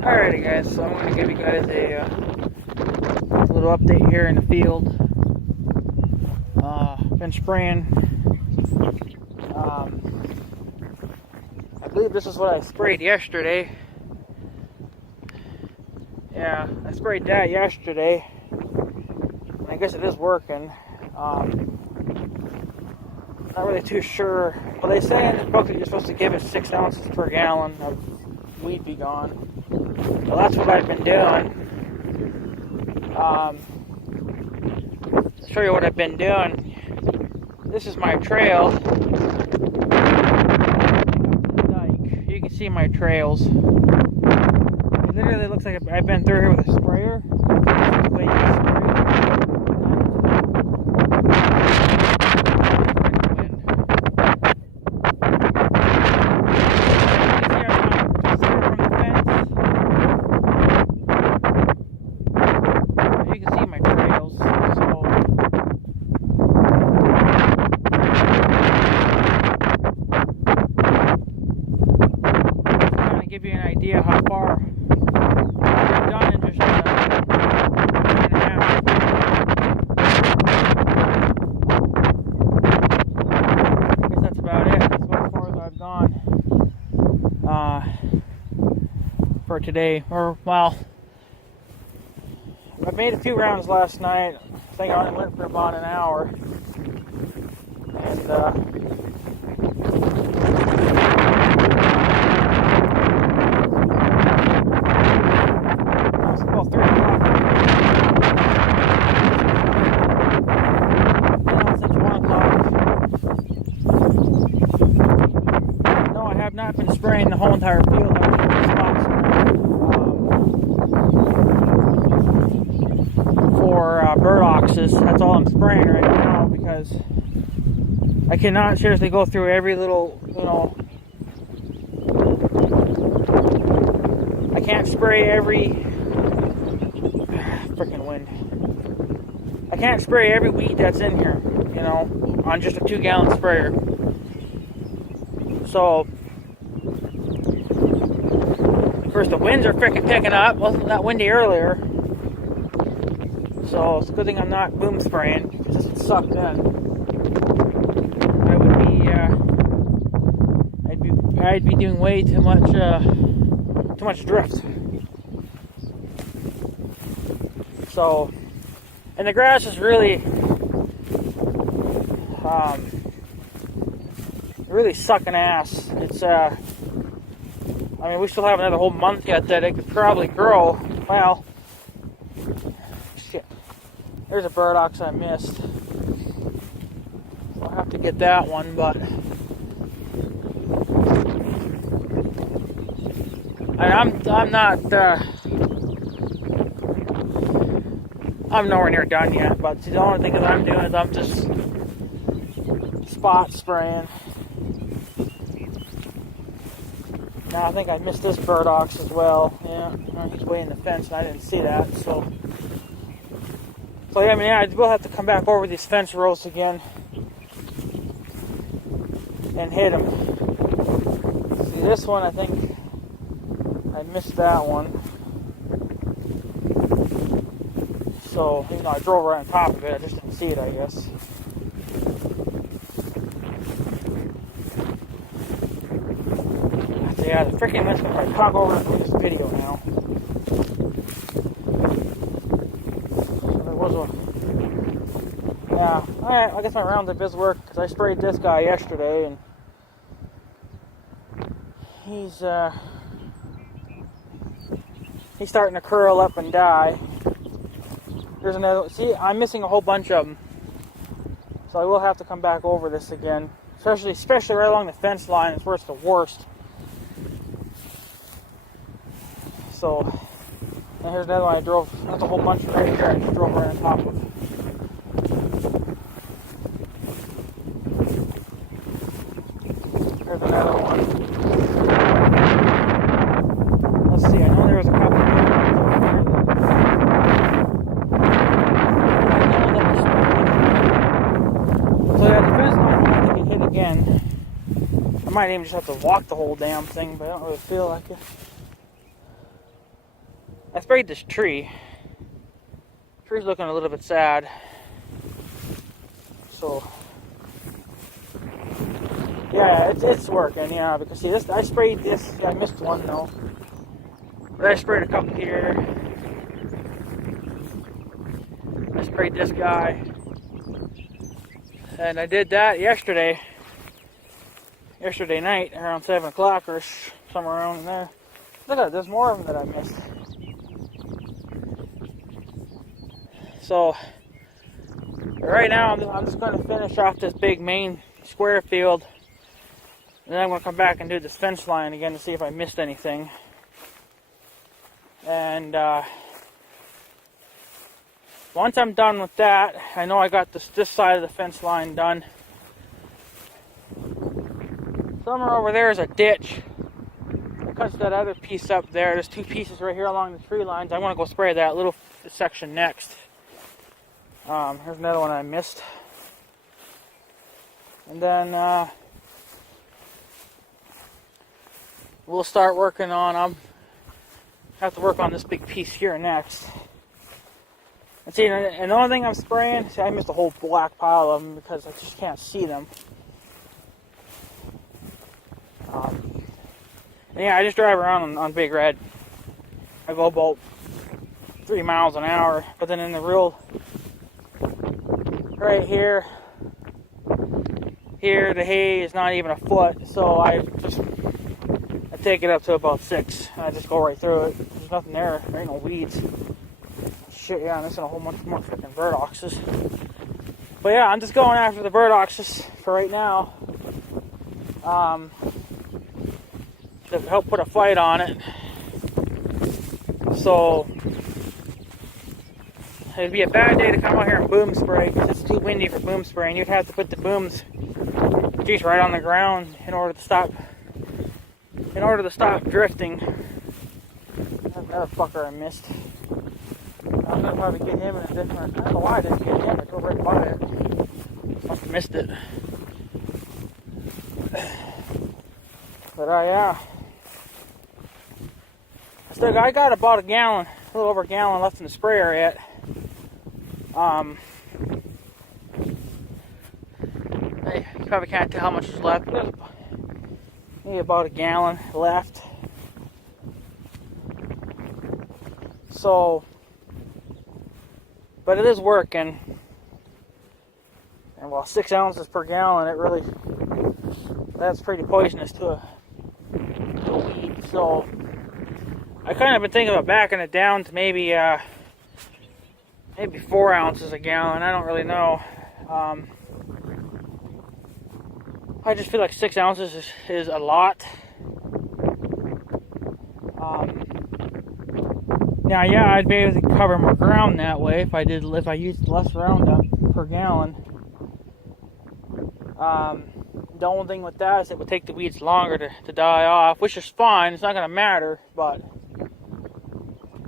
Alrighty guys, so I'm going to give you guys a little update here in the field. Been spraying. I believe this is what I sprayed yesterday. Yeah, I sprayed that yesterday. I guess it is working. Not really too sure. But they say in the book that you're supposed to give it 6 ounces per gallon of weed be gone. Well, that's what I've been doing. To show you what I've been doing. This is my trail. You can see my trails. It literally looks like I've been through here with a sprayer. Give you an idea how far I've done in just a year and a half. I guess that's about it. That's about as far as I've gone for today. Or, well, I made a few rounds last night. I think I only went for about an hour. And not been spraying the whole entire field. For burdocks. That's all I'm spraying right now because I cannot seriously go through every little, I can't spray every freaking wind. I can't spray every weed that's in here, on just a 2-gallon sprayer. So first, the winds are freaking picking up. Wasn't that windy earlier? So it's a good thing I'm not boom spraying, because this would suck then. I'd be doing way too much drift. So, and the grass is really sucking ass. It's we still have another whole month yet that it could probably grow. Well, shit. There's a burdock I missed. So I'll have to get that one, but I'm nowhere near done yet, but the only thing that I'm doing is I'm just spot spraying. Now I think I missed this burdock as well. Yeah, he's way in the fence and I didn't see that. So yeah, I will have to come back over these fence rows again and hit them. See, this one, I think I missed that one. So, even though I drove right on top of it, I just didn't see it, I guess. Yeah, the freaking wind's gonna probably talk over and do this video now. So there was a... Yeah, alright, I guess my roundup is work, because I sprayed this guy yesterday, and he's starting to curl up and die. There's another... See, I'm missing a whole bunch of them. So I will have to come back over this again. Especially right along the fence line, it's where it's the worst. So, and here's another one I drove. That's a whole bunch right here. I just drove right on top of. There's another one. Let's see. I know there was a couple. So yeah, the fence line will have to be hit again. I might even just have to walk the whole damn thing, but I don't really feel like it. I sprayed this tree. The tree's looking a little bit sad. So yeah, it's working, yeah, because see this, I sprayed this, I missed one though. But I sprayed a couple here. I sprayed this guy. And I did that yesterday night around 7 o'clock or somewhere around in there. Look at it, there's more of them that I missed. So right now I'm just going to finish off this big main square field, and then I'm going to come back and do this fence line again to see if I missed anything. And once I'm done with that, I know I got this side of the fence line done. Somewhere over there is a ditch that cuts that other piece up there. There's two pieces right here along the tree lines. I want to go spray that little section next. Here's another one I missed. And then we'll start working on, I'll have to work on this big piece here next. And see, and the only thing I'm spraying, see, I missed a whole black pile of them because I just can't see them. Yeah, I just drive around on Big Red. I go about 3 miles an hour, but then in the real, right here, the hay is not even a foot, so I take it up to about 6, and I just go right through it. There's nothing there. There ain't no weeds. Shit, yeah, I'm missing a whole bunch more freaking burdoxes. But yeah, I'm just going after the burdoxes for right now. To help put a fight on it. So it'd be a bad day to come out here and boom spray because it's too windy for boom spraying. You'd have to put the booms, geez, right on the ground in order to stop drifting. That's another fucker I missed. I'm gonna probably get him in a different. I don't know why I didn't get him. I drove right by it. Must have missed it. But yeah. I got about a little over a gallon left in the sprayer yet. You probably can't tell how much is left. Maybe about a gallon left. So, but it is working. And while 6 ounces per gallon, that's pretty poisonous to a weed. So I kind of been thinking about backing it down to maybe 4 ounces a gallon. I don't really know. I just feel like 6 ounces is a lot. Now, yeah, I'd be able to cover more ground that way if I used less Roundup per gallon. The only thing with that is it would take the weeds longer to die off, which is fine. It's not going to matter, but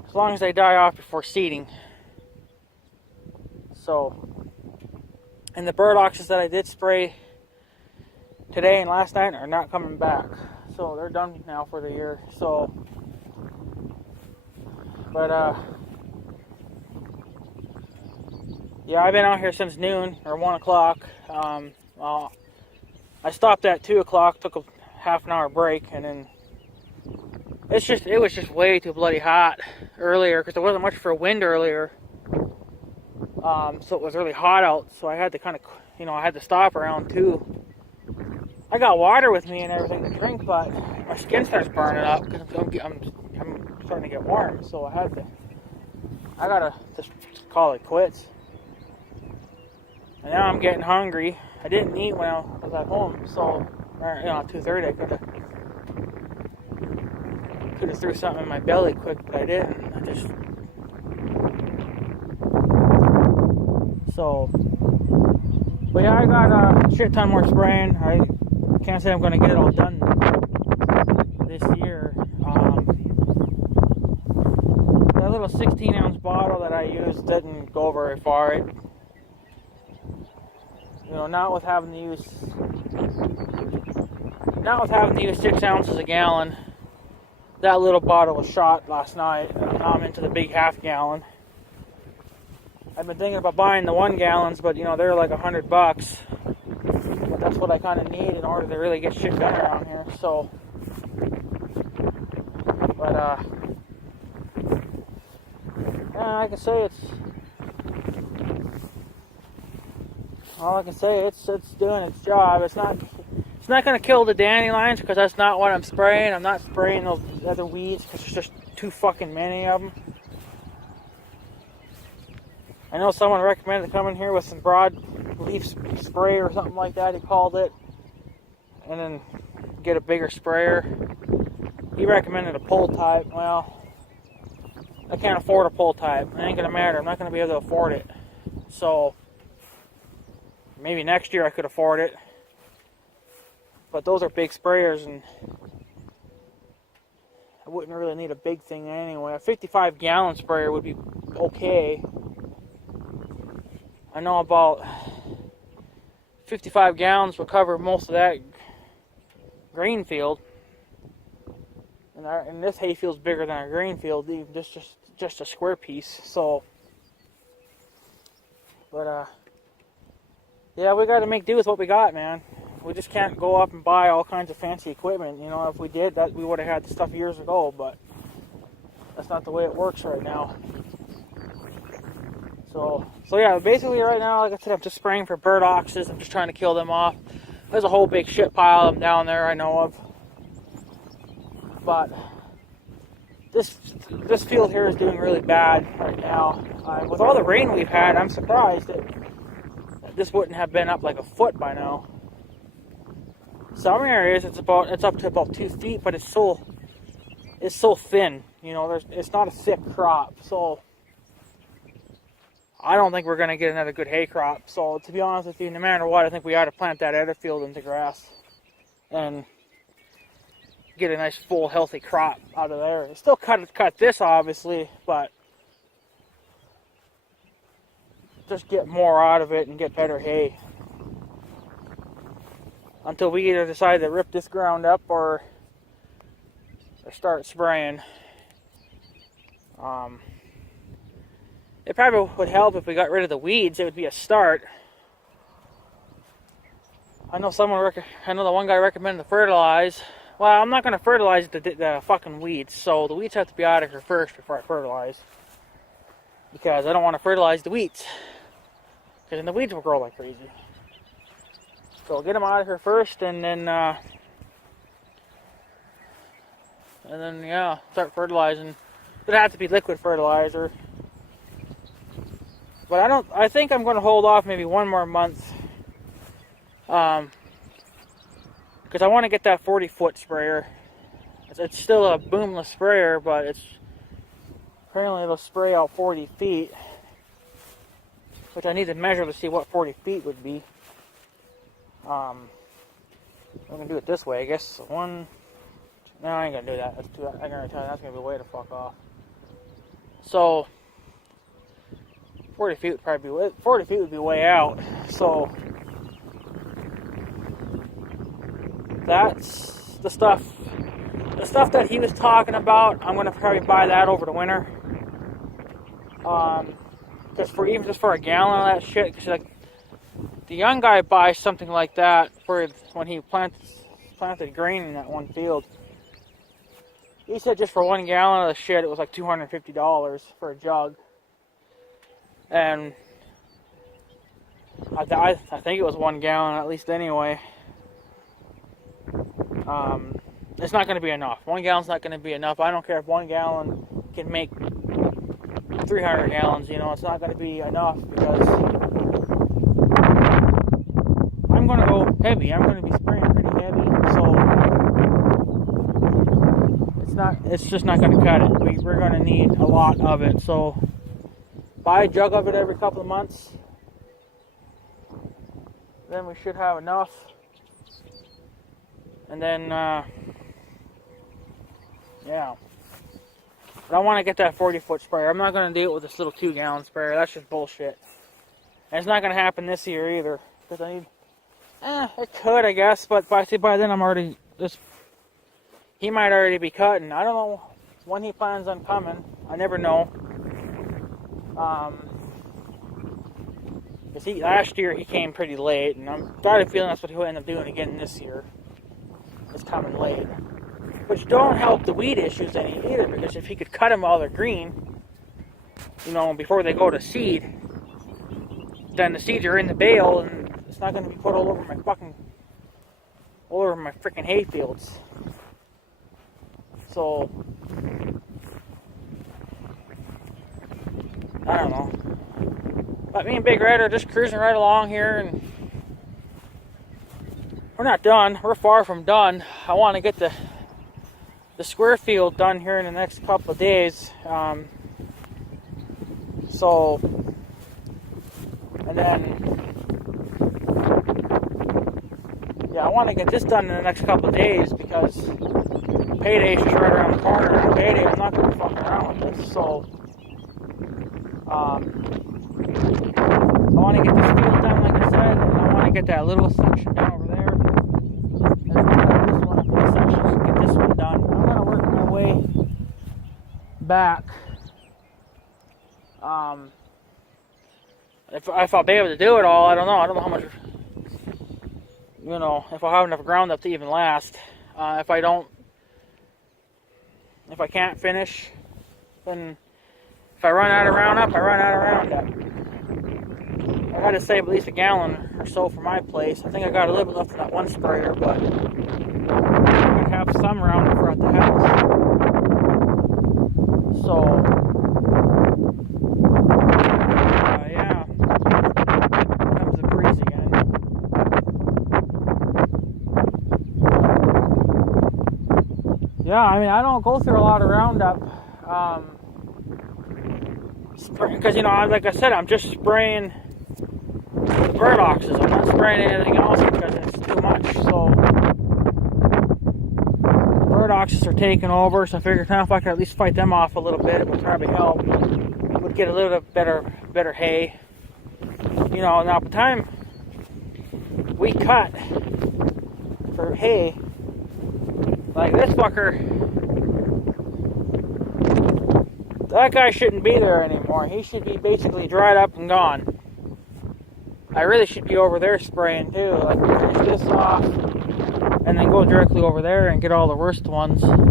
as long as they die off before seeding. So, and the burdoxes that I did spray today and last night are not coming back. So they're done now for the year. So, but yeah, I've been out here since noon or 1 o'clock. I stopped at 2 o'clock, took a half an hour break, and then it was just way too bloody hot earlier because there wasn't much for wind earlier. So it was really hot out, so I had to I had to stop around 2. I got water with me and everything to drink, but my skin starts burning up because I'm starting to get warm, so I gotta just call it quits. And now I'm getting hungry. I didn't eat when I was at home, so at 2:30 I could have threw something in my belly quick, but I didn't. But yeah, I got a shit ton more spraying. I can't say I'm going to get it all done this year. That little 16-ounce bottle that I used didn't go very far. Not with having to use 6 ounces a gallon. that little bottle was shot last night, and now I'm into the big half-gallon. I've been thinking about buying the 1 gallons, but you know, they're like $100. But that's what I kind of need in order to really get shit done around here. So, but yeah, I can say it's doing its job. It's not going to kill the dandelions because that's not what I'm spraying. I'm not spraying those other weeds because there's just too fucking many of them. I know someone recommended coming here with some broadleaf spray or something like that, he called it, and then get a bigger sprayer. He recommended a pull type. Well, I can't afford a pull type. It ain't gonna matter. I'm not gonna be able to afford it. So maybe next year I could afford it. But those are big sprayers, and I wouldn't really need a big thing anyway. A 55-gallon sprayer would be okay. I know about 55 gallons will cover most of that green field. And this hay field's bigger than our green field, even just a square piece. So, but yeah, we got to make do with what we got, man. We just can't go up and buy all kinds of fancy equipment. You know, if we did that, we would have had the stuff years ago. But that's not the way it works right now. So yeah, basically right now, like I said, I'm just spraying for burdocks. I'm just trying to kill them off. There's a whole big shit pile of them down there I know of. But this field here is doing really bad right now. With all the rain we've had, I'm surprised that this wouldn't have been up like a foot by now. Some areas it's up to about 2 feet, but it's so thin. You know, it's not a thick crop, so I don't think we're going to get another good hay crop. So, to be honest with you, no matter what, I think we ought to plant that other field into grass and get a nice, full, healthy crop out of there. Still cut this, obviously, but just get more out of it and get better hay. Until we either decide to rip this ground up or start spraying. It probably would help if we got rid of the weeds. It would be a start. I know the one guy recommended to fertilize. Well, I'm not going to fertilize the fucking weeds. So the weeds have to be out of here first before I fertilize. Because I don't want to fertilize the weeds. Because then the weeds will grow like crazy. So I'll get them out of here first, and then yeah, start fertilizing. It'll have to be liquid fertilizer. But I think I'm going to hold off maybe 1 more month. Because I want to get that 40-foot sprayer. It's still a boomless sprayer, but apparently it'll spray out 40 feet. Which I need to measure to see what 40 feet would be. I'm going to do it this way, I guess. No, I ain't going to do that. I'm going to tell you, that's going to be way to fuck off. So 40 feet would be way out. So that's the stuff that he was talking about. I'm gonna probably buy that over the winter. Just for a gallon of that shit. Cause like the young guy buys something like that when he planted grain in that one field. He said just for 1 gallon of the shit, it was like $250 for a jug. And I think it was 1 gallon at least anyway. It's not going to be enough. 1 gallon's not going to be enough. I don't care if 1 gallon can make 300 gallons, you know, it's not going to be enough because I'm going to go heavy. I'm going to be spraying pretty heavy, so it's just not going to cut it. We're going to need a lot of it, so buy a jug of it every couple of months. Then we should have enough. And then, yeah. But I want to get that 40-foot sprayer. I'm not going to do it with this little 2-gallon sprayer. That's just bullshit. And it's not going to happen this year either. Because I need... it could, I guess. But by then I'm already... This he might already be cutting. I don't know when he plans on coming. I never know. Because last year he came pretty late, and I'm got a feeling that's what he'll end up doing again this year. Is coming late. Which don't help the weed issues any either, because if he could cut them while they're green, you know, before they go to seed, then the seeds are in the bale, and it's not going to be put all over my freaking hay fields. So, I don't know. But me and Big Red are just cruising right along here, and we're not done. We're far from done. I want to get the square field done here in the next couple of days. And then, yeah, I want to get this done in the next couple of days because payday's just right around the corner. And payday, I'm not going to fuck around with this. So, I want to get this field done, like I said, and I want to get that little section down over there. And then this one up in the sections and get this one done. I'm going to work my way back. If I'll be able to do it all, I don't know. I don't know how much, you know, if I'll have enough ground up to even last. If I can't finish, then if I run out of Roundup, I run out of Roundup. I gotta save at least a gallon or so for my place. I think I got a little bit left in that one sprayer, but I'm gonna have some Roundup for at the house. So, yeah, comes the breeze again. Yeah, I mean, I don't go through a lot of Roundup. Because, you know, like I said, I'm just spraying the burdocks. I'm not spraying anything else because it's too much. So the burdocks are taking over. So I figured if I could at least fight them off a little bit, it would probably help. It would get a little bit better hay. You know, now by the time we cut for hay, like this fucker, that guy shouldn't be there anymore. He should be basically dried up and gone. I really should be over there spraying too. Like, finish this off and then go directly over there and get all the worst ones. I don't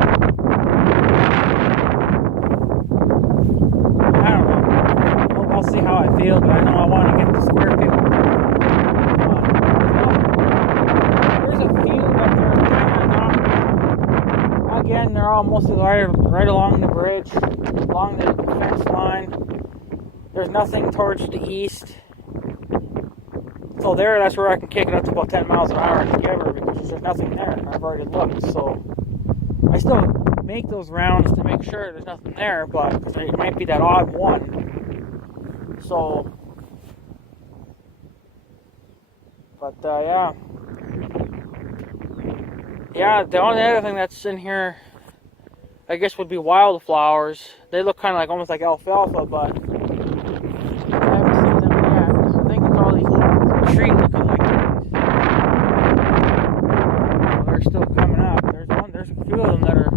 know. I'll see how I feel, but I know I want to get the square field. There's a few, but they're kind of not. Again, they're all mostly right along the bridge, along the fence line. There's nothing towards the east. So that's where I can kick it up to about 10 miles an hour together because there's nothing there. I've already looked. So I still make those rounds to make sure there's nothing there, but because it might be that odd one. So, but yeah. Yeah, the only other thing that's in here, I guess, would be wildflowers. They look kind of like almost like alfalfa, but I haven't seen them yet. I think it's all these little tree looking like things. They're still coming up. There's a few of them that are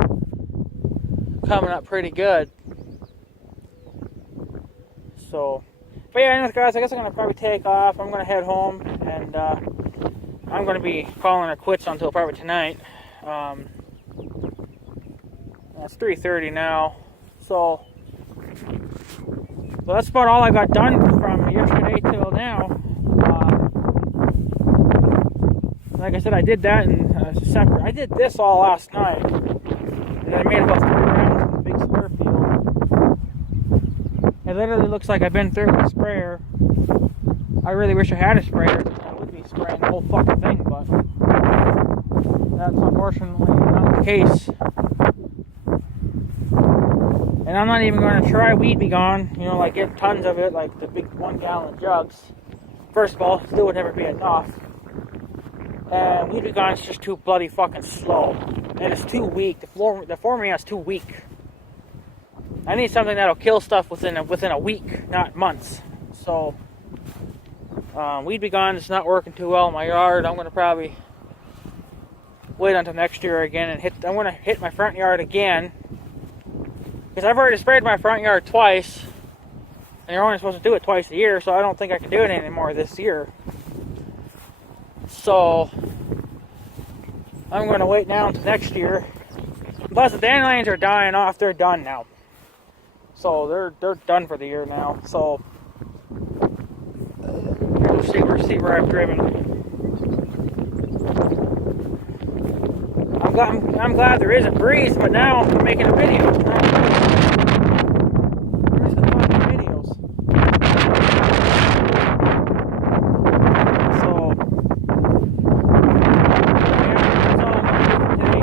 coming up pretty good. So, but yeah, anyways, guys, I guess I'm gonna probably take off. I'm gonna head home, and I'm going to be calling it quits until probably tonight. It's 3:30 now. So that's about all I got done from yesterday till now. Like I said, I did that in separate. I did this all last night. And then I made about 3 rounds in the big square field. It literally looks like I've been through with a sprayer. I really wish I had a sprayer. I would be spraying the whole fucking thing, but that's unfortunately not the case. And I'm not even going to try Weed Be Gone, you know, like get tons of it, like the big 1 gallon jugs. First of all, it still would never be enough. And Weed Be Gone is just too bloody fucking slow. And it's too weak. The Formian is too weak. I need something that'll kill stuff within a week, not months. So Weed Be Gone is not working too well in my yard. I'm going to probably wait until next year again and I'm going to hit my front yard again. Because I've already sprayed my front yard twice. And you're only supposed to do it twice a year, so I don't think I can do it anymore this year. So I'm going to wait now until next year. Plus the dandelions are dying off. They're done now. So they're done for the year now. So we'll see where I've driven. I'm glad there is a breeze, but now I'm making a video. Where's the fucking videos? So yeah, that's all I'm gonna do for today.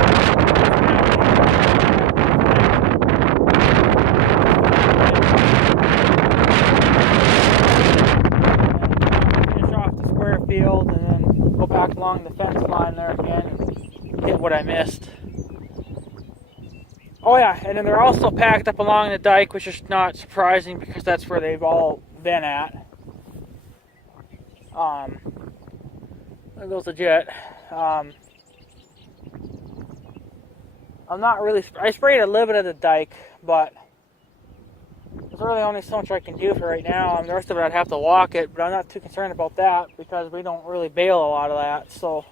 Finish off the square field and then go back along the fence line there again and hit what I missed. Oh yeah, and then they're also packed up along the dike, which is not surprising because that's where they've all been at. There goes the jet. I'm not really. I sprayed a little bit of the dike, but there's really only so much I can do for right now. And the rest of it, I'd have to walk it, but I'm not too concerned about that because we don't really bale a lot of that. So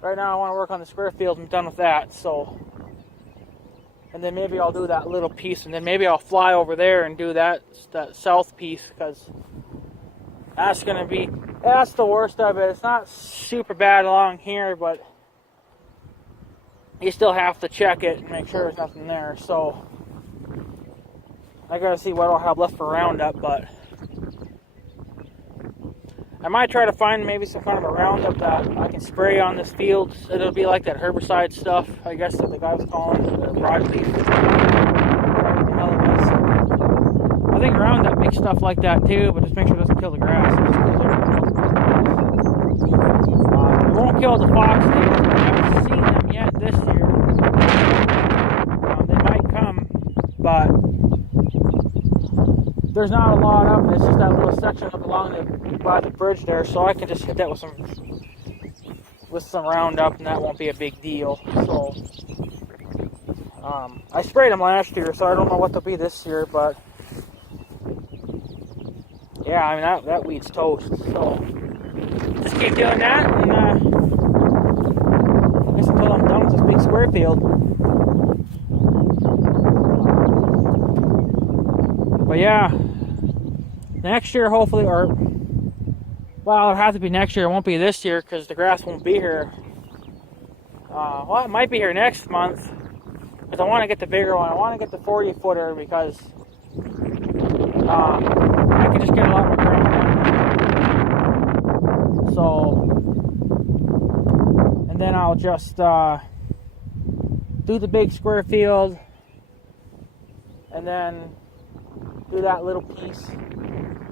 right now, I want to work on the square field. I'm done with that. So. And then maybe I'll do that little piece, and then maybe I'll fly over there and do that south piece, because that's the worst of it. It's not super bad along here, but you still have to check it and make sure there's nothing there. So I gotta see what I'll have left for Roundup, but I might try to find maybe some kind of a Roundup that I can spray on this field. It'll be like that herbicide stuff, I guess, that the guy was calling it, the broadleaf. I think Roundup makes stuff like that too, but just make sure it doesn't kill the grass. It won't kill the foxtails. I haven't seen them yet this year. They might come, but there's not a lot of them. It's just that little section up along by the bridge there, so I can just hit that with some Roundup, and that won't be a big deal. So I sprayed them last year, so I don't know what they'll be this year, but yeah, I mean that weed's toast. So just keep doing that, and I guess until I'm done with this big square field. But yeah, next year hopefully, well, it'll have to be next year. It won't be this year because the grass won't be here. Well, it might be here next month because I want to get the bigger one. I want to get the 40-footer because I can just get a lot more ground done. So, and then I'll just do the big square field and then do that little piece.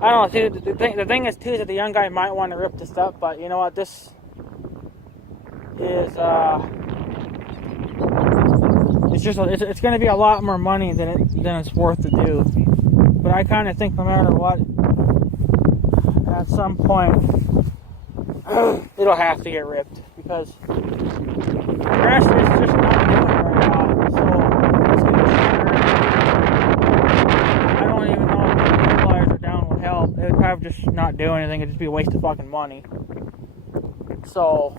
I don't know. See, the thing is too is that the young guy might want to rip this up, but you know what? This is it's going to be a lot more money than it's worth to do. But I kind of think no matter what, at some point it'll have to get ripped because the grass is just not doing it right now. So it's going to be I don't even know if the fertilizers are down will help. It would probably just not do anything. It'd just be a waste of fucking money. So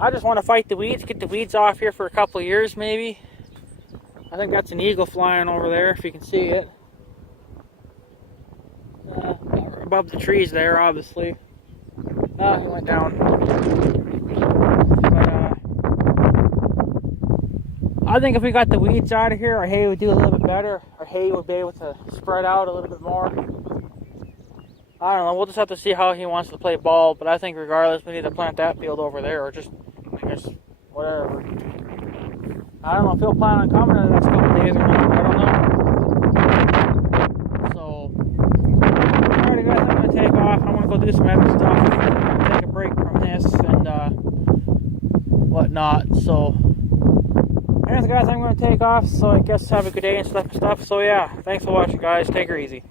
I just want to fight the weeds, get the weeds off here for a couple of years maybe. I think that's an eagle flying over there, if you can see it. Above the trees there, obviously. Oh, he went down. But, I think if we got the weeds out of here, our hay would do a little bit better. Our hay would be able to spread out a little bit more. I don't know, we'll just have to see how he wants to play ball, but I think regardless, we need to plant that field over there, or just, I guess, whatever. I don't know if he'll plan on coming in the next couple of days or not. I don't know. So, alrighty guys, I'm going to take off. I want to go do some other stuff. I'm going to take a break from this and whatnot. So, anyways guys, I'm going to take off. So I guess have a good day and stuff. So yeah, thanks for watching guys. Take her easy.